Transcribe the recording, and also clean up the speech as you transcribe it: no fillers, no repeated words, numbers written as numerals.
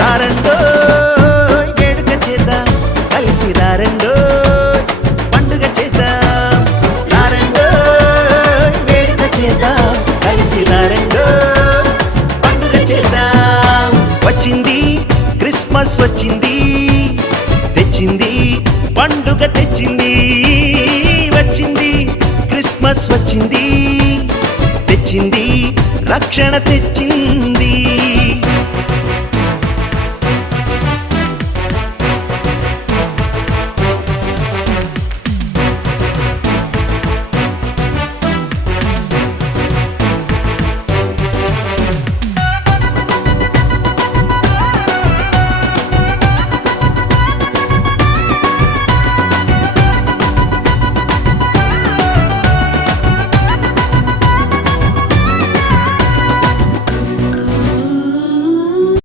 రారండో వేడుక చేద్దాం కలిసి రారండో పండుగ చేద్దాం రారండో వేడుక చేద్దాం కలిసి రారండో పండుగ చేద్దాం వచ్చింది క్రిస్మస్ వచ్చింది తెచ్చింది పండుగ తెచ్చింది వచ్చింది క్రిస్మస్ వచ్చింది తెచ్చింది రక్షణ తెచ్చింది